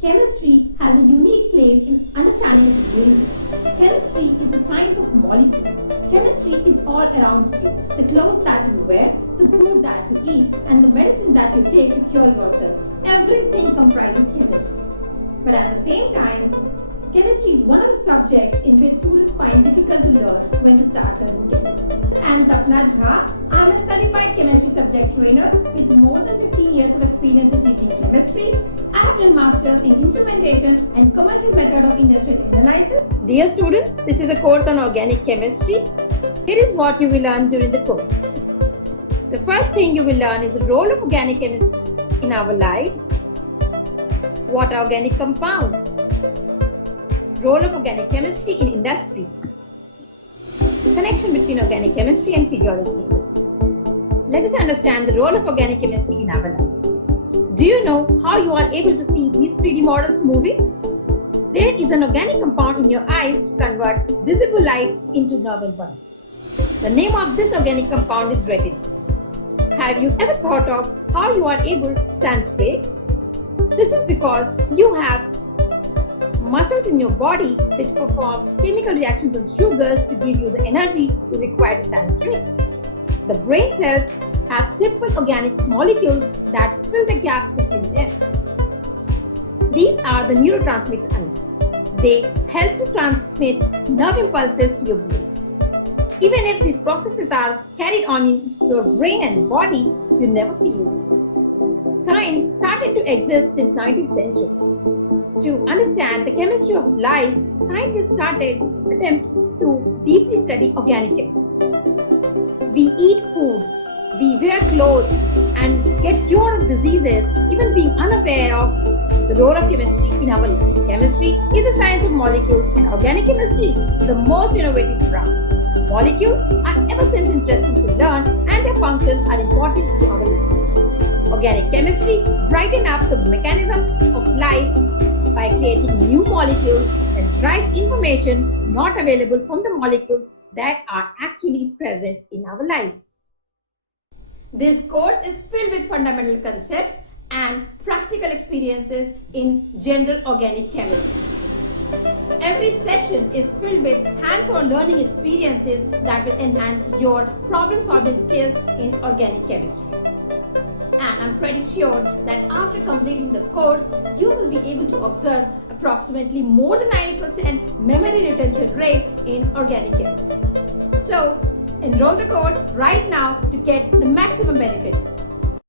Chemistry has a unique place in understanding of the universe. Chemistry is the science of molecules. Chemistry is all around you. The clothes that you wear, the food that you eat, and the medicine that you take to cure yourself. Everything comprises chemistry. But at the same time, chemistry is one of the subjects in which students find difficult to learn when they start learning chemistry. I am Sapna Jha. I am a certified chemistry subject trainer with more than 15 years of experience in teaching chemistry. I have done masters in instrumentation and commercial method of industrial analysis. Dear students, this is a course on organic chemistry. Here is what you will learn during the course. The first thing you will learn is the role of organic chemistry in our life. What are organic compounds? Role of organic chemistry in industry. Connection between organic chemistry and physiology. Let us understand the role of organic chemistry in our life. Do you know how you are able to see these 3D models moving? There is an organic compound in your eyes to convert visible light into nerve impulse. The name of this organic compound is retina. Have you ever thought of how you are able to stand straight? This is because you have muscles in your body which perform chemical reactions with sugars to give you the energy you require to stand straight. The brain cells have simple organic molecules that fill the gap between them. These are the neurotransmitter ions. They help to transmit nerve impulses to your brain. Even if these processes are carried on in your brain and body, you never feel it. Science started to exist since 19th century. To understand the chemistry of life, scientists started attempt to deeply study organic chemistry. We eat food, we wear clothes and get cured of diseases, even being unaware of the role of chemistry in our life. Chemistry is the science of molecules and organic chemistry is the most innovative branch. Molecules are ever since interesting to learn and their functions are important to our life. Organic chemistry brightens up the mechanism of life by creating new molecules that drive information not available from the molecules that are actually present in our life. This course is filled with fundamental concepts and practical experiences in general organic chemistry. Every session is filled with hands-on learning experiences that will enhance your problem-solving skills in organic chemistry. And I'm pretty sure that after completing the course, you will be able to observe approximately more than 90% memory retention rate in organic chemistry. So, enroll the course right now to get the maximum benefits.